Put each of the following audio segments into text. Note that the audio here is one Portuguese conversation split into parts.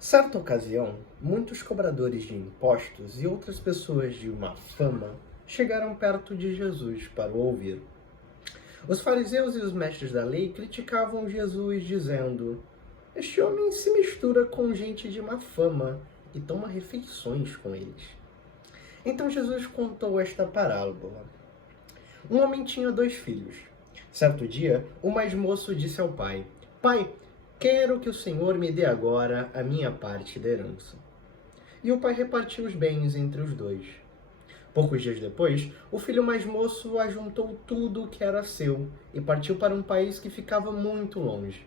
Certa ocasião, muitos cobradores de impostos e outras pessoas de má fama chegaram perto de Jesus para o ouvir. Os fariseus e os mestres da lei criticavam Jesus, dizendo: Este homem se mistura com gente de má fama e toma refeições com eles. Então Jesus contou esta parábola. Um homem tinha 2 filhos. Certo dia, o mais moço disse ao pai: Pai, quero que o Senhor me dê agora a minha parte da herança. E o pai repartiu os bens entre os dois. Poucos dias depois, o filho mais moço ajuntou tudo o que era seu e partiu para um país que ficava muito longe.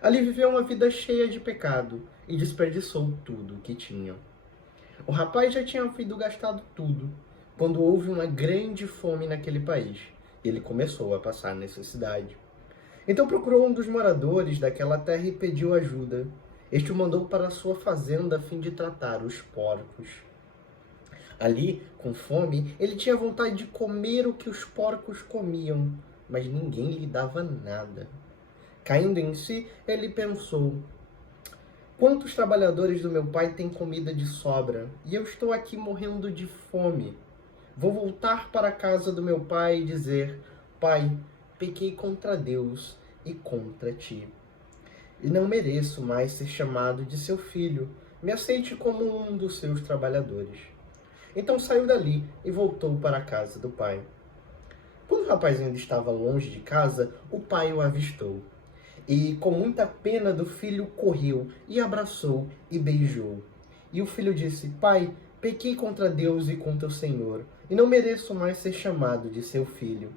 Ali viveu uma vida cheia de pecado e desperdiçou tudo o que tinha. O rapaz já tinha havido gastado tudo quando houve uma grande fome naquele país e ele começou a passar necessidade. Então procurou um dos moradores daquela terra e pediu ajuda. Este o mandou para sua fazenda a fim de tratar os porcos. Ali, com fome, ele tinha vontade de comer o que os porcos comiam, mas ninguém lhe dava nada. Caindo em si, ele pensou: quantos trabalhadores do meu pai têm comida de sobra, e eu estou aqui morrendo de fome? Vou voltar para a casa do meu pai e dizer: Pai, pequei contra Deus e contra ti. E não mereço mais ser chamado de seu filho. Me aceite como um dos seus trabalhadores. Então saiu dali e voltou para a casa do pai. Quando o rapaz ainda estava longe de casa, o pai o avistou. E, com muita pena do filho, correu e abraçou e beijou. E o filho disse: Pai, pequei contra Deus e contra o Senhor, e não mereço mais ser chamado de seu filho.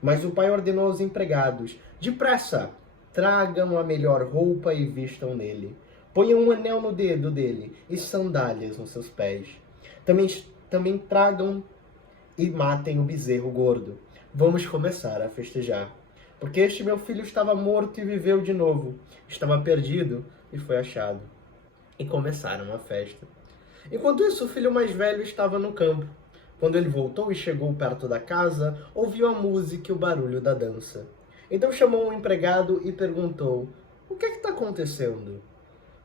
Mas o pai ordenou aos empregados: Depressa, tragam a melhor roupa e vistam nele. Ponham um anel no dedo dele e sandálias nos seus pés. Também tragam e matem o bezerro gordo. Vamos começar a festejar. Porque este meu filho estava morto e viveu de novo. Estava perdido e foi achado. E começaram a festa. Enquanto isso, o filho mais velho estava no campo. Quando ele voltou e chegou perto da casa, ouviu a música e o barulho da dança. Então chamou um empregado e perguntou: O que está acontecendo?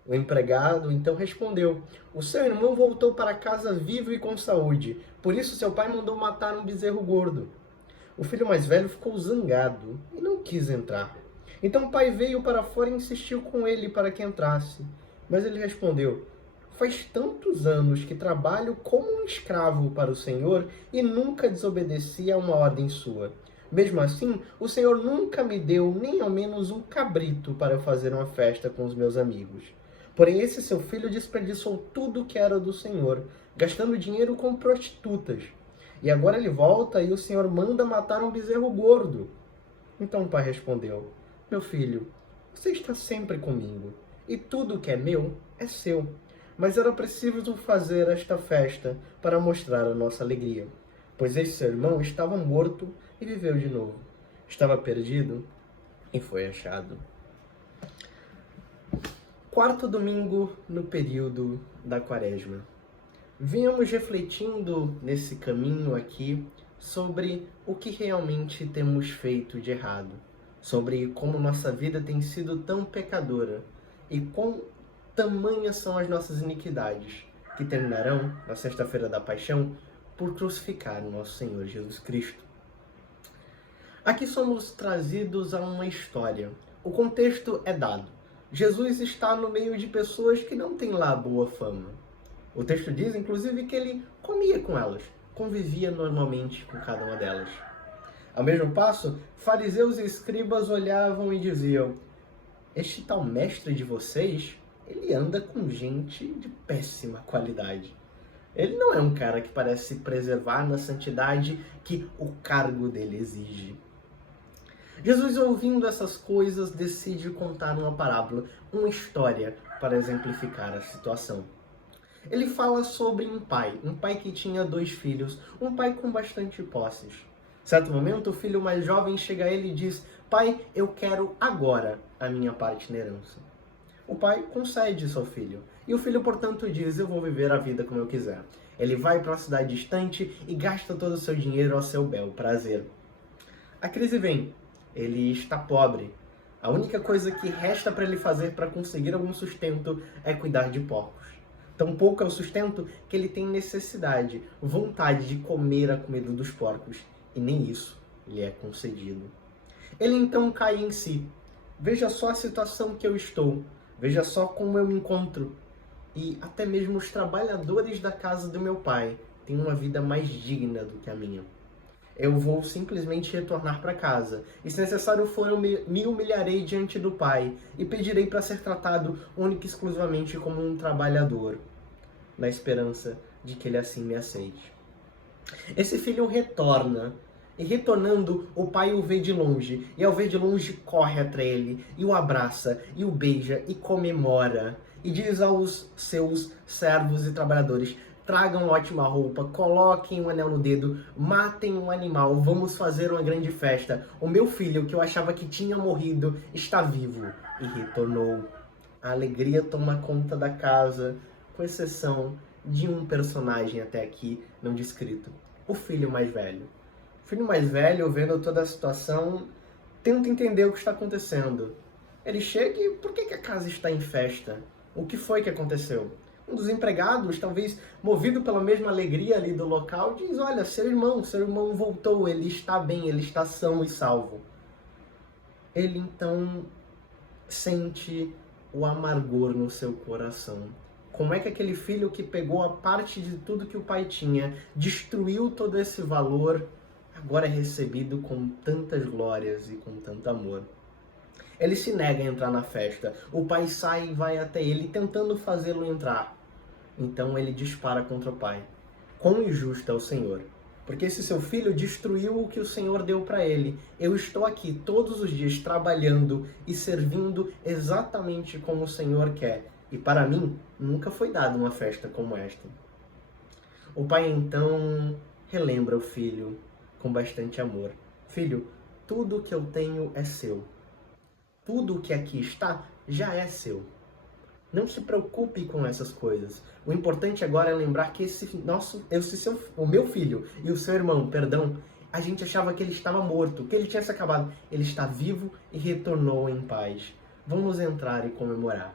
O empregado então respondeu: O seu irmão voltou para casa vivo e com saúde. Por isso seu pai mandou matar um bezerro gordo. O filho mais velho ficou zangado e não quis entrar. Então o pai veio para fora e insistiu com ele para que entrasse. Mas ele respondeu: Faz tantos anos que trabalho como um escravo para o Senhor e nunca desobedeci a uma ordem sua. Mesmo assim, o Senhor nunca me deu nem ao menos um cabrito para eu fazer uma festa com os meus amigos. Porém, esse seu filho desperdiçou tudo que era do Senhor, gastando dinheiro com prostitutas. E agora ele volta e o Senhor manda matar um bezerro gordo. Então o pai respondeu: Meu filho, você está sempre comigo, e tudo que é meu é seu. Mas era preciso fazer esta festa para mostrar a nossa alegria, pois este seu irmão estava morto e viveu de novo. Estava perdido e foi achado. Quarto domingo no período da Quaresma. Vínhamos refletindo nesse caminho aqui sobre o que realmente temos feito de errado, sobre como nossa vida tem sido tão pecadora e quão tamanhas são as nossas iniquidades, que terminarão, na sexta-feira da Paixão, por crucificar o nosso Senhor Jesus Cristo. Aqui somos trazidos a uma história. O contexto é dado. Jesus está no meio de pessoas que não têm lá boa fama. O texto diz, inclusive, que ele comia com elas, convivia normalmente com cada uma delas. Ao mesmo passo, fariseus e escribas olhavam e diziam: Este tal mestre de vocês, ele anda com gente de péssima qualidade. Ele não é um cara que parece se preservar na santidade que o cargo dele exige. Jesus, ouvindo essas coisas, decide contar uma parábola, uma história, para exemplificar a situação. Ele fala sobre um pai que tinha 2 filhos, um pai com bastante posses. Certo momento, o filho mais jovem chega a ele e diz: Pai, eu quero agora a minha parte na herança. O pai concede isso ao filho, e o filho, portanto, diz: Eu vou viver a vida como eu quiser. Ele vai para uma cidade distante e gasta todo o seu dinheiro ao seu bel prazer. A crise vem. Ele está pobre. A única coisa que resta para ele fazer para conseguir algum sustento é cuidar de porcos. Tão pouco é o sustento que ele tem necessidade, vontade de comer a comida dos porcos, e nem isso lhe é concedido. Ele então cai em si. Veja só a situação que eu estou, veja só como eu me encontro. E até mesmo os trabalhadores da casa do meu pai têm uma vida mais digna do que a minha. Eu vou simplesmente retornar para casa, e se necessário for, eu me humilharei diante do Pai, e pedirei para ser tratado única e exclusivamente como um trabalhador, na esperança de que ele assim me aceite. Esse filho retorna, e retornando, o pai o vê de longe, e ao ver de longe corre atrás ele, e o abraça, e o beija, e comemora, e diz aos seus servos e trabalhadores: tragam ótima roupa, coloquem um anel no dedo, matem um animal, vamos fazer uma grande festa. O meu filho, que eu achava que tinha morrido, está vivo e retornou. A alegria toma conta da casa, com exceção de um personagem até aqui não descrito, o filho mais velho. O filho mais velho, vendo toda a situação, tenta entender o que está acontecendo. Ele chega e por que a casa está em festa? O que foi que aconteceu? Um dos empregados, talvez movido pela mesma alegria ali do local, diz: olha, seu irmão voltou, ele está bem, ele está são e salvo. Ele então sente o amargor no seu coração. Como é que aquele filho que pegou a parte de tudo que o pai tinha, destruiu todo esse valor, agora é recebido com tantas glórias e com tanto amor? Ele se nega a entrar na festa. O pai sai e vai até ele, tentando fazê-lo entrar. Então ele dispara contra o pai. Quão injusto é o Senhor! Porque esse seu filho destruiu o que o Senhor deu para ele. Eu estou aqui todos os dias trabalhando e servindo exatamente como o Senhor quer. E para mim, nunca foi dada uma festa como esta. O pai então relembra o filho com bastante amor. Filho, tudo o que eu tenho é seu. Tudo o que aqui está já é seu. Não se preocupe com essas coisas. O importante agora é lembrar que o meu filho e o seu irmão, perdão, a gente achava que ele estava morto, que ele tinha se acabado. Ele está vivo e retornou em paz. Vamos entrar e comemorar.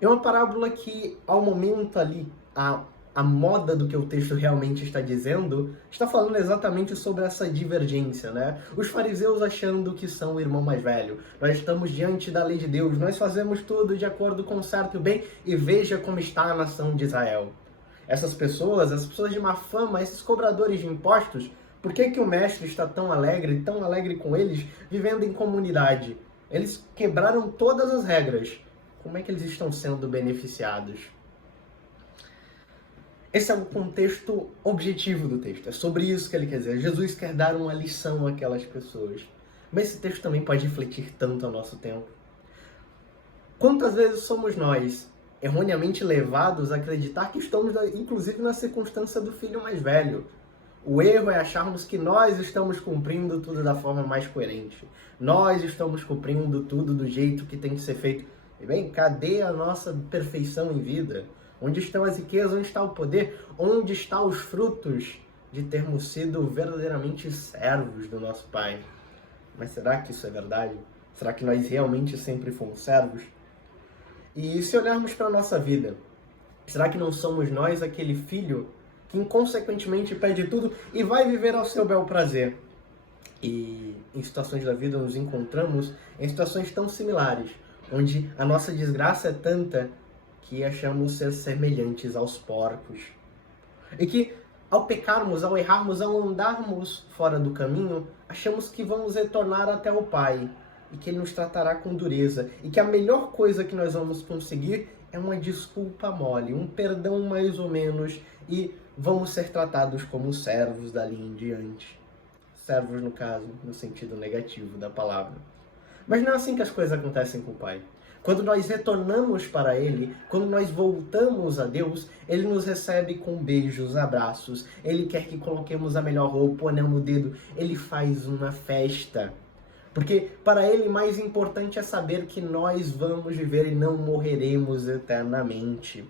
É uma parábola que, ao momento ali, a moda do que o texto realmente está dizendo, está falando exatamente sobre essa divergência, né? Os fariseus achando que são o irmão mais velho. Nós estamos diante da lei de Deus, nós fazemos tudo de acordo com o certo e o bem, e veja como está a nação de Israel. Essas pessoas de má fama, esses cobradores de impostos, por que o mestre está tão alegre com eles, vivendo em comunidade? Eles quebraram todas as regras. Como é que eles estão sendo beneficiados? Esse é o contexto objetivo do texto. É sobre isso que ele quer dizer. Jesus quer dar uma lição àquelas pessoas. Mas esse texto também pode refletir tanto ao nosso tempo. Quantas vezes somos nós erroneamente levados a acreditar que estamos, inclusive, na circunstância do filho mais velho? O erro é acharmos que nós estamos cumprindo tudo da forma mais coerente. Nós estamos cumprindo tudo do jeito que tem que ser feito. E bem, cadê a nossa perfeição em vida? Onde estão as riquezas? Onde está o poder? Onde estão os frutos de termos sido verdadeiramente servos do nosso Pai? Mas será que isso é verdade? Será que nós realmente sempre fomos servos? E se olharmos para a nossa vida, será que não somos nós aquele filho que inconsequentemente pede tudo e vai viver ao seu bel prazer? E em situações da vida nos encontramos em situações tão similares, onde a nossa desgraça é tanta que achamos ser semelhantes aos porcos. E que, ao pecarmos, ao errarmos, ao andarmos fora do caminho, achamos que vamos retornar até o Pai e que Ele nos tratará com dureza e que a melhor coisa que nós vamos conseguir é uma desculpa mole, um perdão mais ou menos, e vamos ser tratados como servos dali em diante. Servos, no caso, no sentido negativo da palavra. Mas não é assim que as coisas acontecem com o Pai. Quando nós retornamos para Ele, quando nós voltamos a Deus, Ele nos recebe com beijos, abraços. Ele quer que coloquemos a melhor roupa, o anel no dedo. Ele faz uma festa. Porque para Ele mais importante é saber que nós vamos viver e não morreremos eternamente.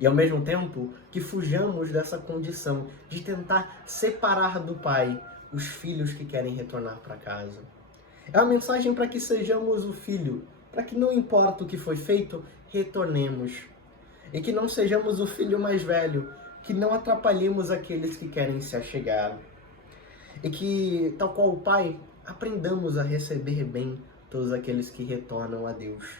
E ao mesmo tempo que fujamos dessa condição de tentar separar do Pai os filhos que querem retornar para casa. É uma mensagem para que sejamos o filho, para que não importa o que foi feito, retornemos. E que não sejamos o filho mais velho, que não atrapalhemos aqueles que querem se achegar. E que, tal qual o Pai, aprendamos a receber bem todos aqueles que retornam a Deus.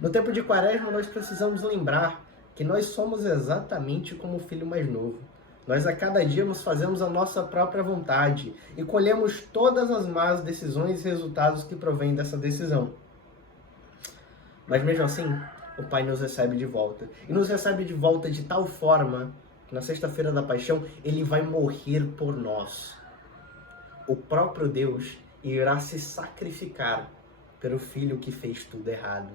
No tempo de Quaresma, nós precisamos lembrar que nós somos exatamente como o filho mais novo. Nós a cada dia nos fazemos a nossa própria vontade e colhemos todas as más decisões e resultados que provêm dessa decisão. Mas mesmo assim, o Pai nos recebe de volta. E nos recebe de volta de tal forma que na sexta-feira da paixão Ele vai morrer por nós. O próprio Deus irá se sacrificar pelo Filho que fez tudo errado.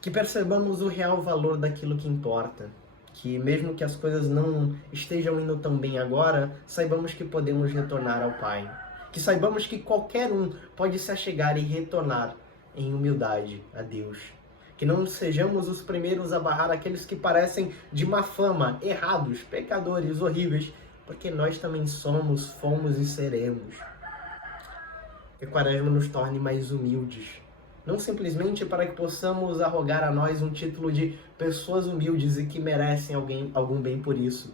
Que percebamos o real valor daquilo que importa. Que mesmo que as coisas não estejam indo tão bem agora, saibamos que podemos retornar ao Pai. Que saibamos que qualquer um pode se achegar e retornar em humildade a Deus. Que não sejamos os primeiros a barrar aqueles que parecem de má fama, errados, pecadores, horríveis, porque nós também somos, fomos e seremos. Que Quaresma nos torne mais humildes. Não simplesmente para que possamos arrogar a nós um título de pessoas humildes e que merecem algum bem por isso,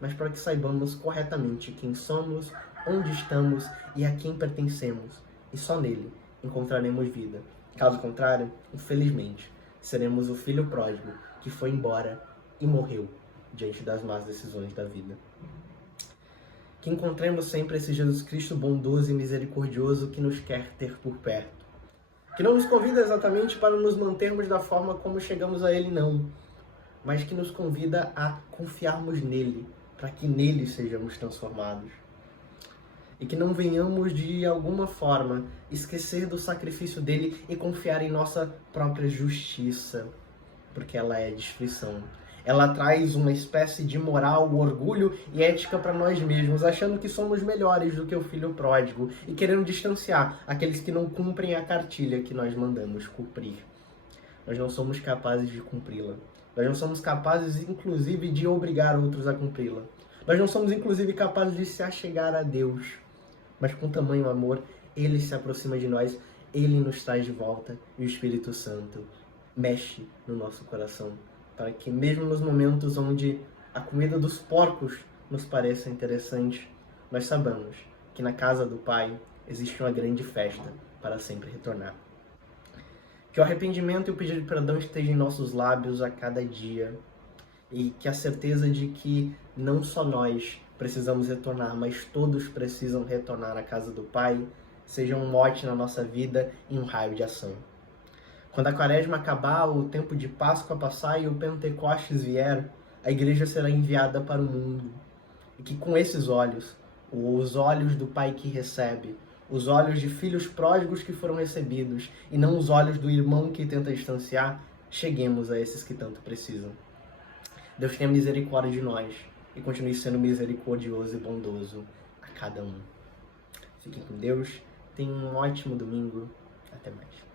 mas para que saibamos corretamente quem somos, onde estamos e a quem pertencemos, e só nele encontraremos vida. Caso contrário, infelizmente, seremos o filho pródigo que foi embora e morreu diante das más decisões da vida. Que encontremos sempre esse Jesus Cristo bondoso e misericordioso que nos quer ter por perto. Que não nos convida exatamente para nos mantermos da forma como chegamos a Ele, não. Mas que nos convida a confiarmos nele, para que nele sejamos transformados. E que não venhamos de alguma forma esquecer do sacrifício dele e confiar em nossa própria justiça, porque ela é destruição. Ela traz uma espécie de moral, orgulho e ética para nós mesmos, achando que somos melhores do que o filho pródigo e querendo distanciar aqueles que não cumprem a cartilha que nós mandamos cumprir. Nós não somos capazes de cumpri-la. Nós não somos capazes, inclusive, de obrigar outros a cumpri-la. Nós não somos, inclusive, capazes de se achegar a Deus. Mas com tamanho amor, Ele se aproxima de nós, Ele nos traz de volta e o Espírito Santo mexe no nosso coração, para que mesmo nos momentos onde a comida dos porcos nos pareça interessante, nós sabemos que na casa do Pai existe uma grande festa para sempre retornar. Que o arrependimento e o pedido de perdão estejam em nossos lábios a cada dia e que a certeza de que não só nós precisamos retornar, mas todos precisam retornar à casa do Pai, seja um mote na nossa vida e um raio de ação. Quando a Quaresma acabar, o tempo de Páscoa passar e o Pentecostes vier, a igreja será enviada para o mundo. E que com esses olhos, os olhos do Pai que recebe, os olhos de filhos pródigos que foram recebidos, e não os olhos do irmão que tenta distanciar, cheguemos a esses que tanto precisam. Deus tenha misericórdia de nós e continue sendo misericordioso e bondoso a cada um. Fiquem com Deus, tenham um ótimo domingo, até mais.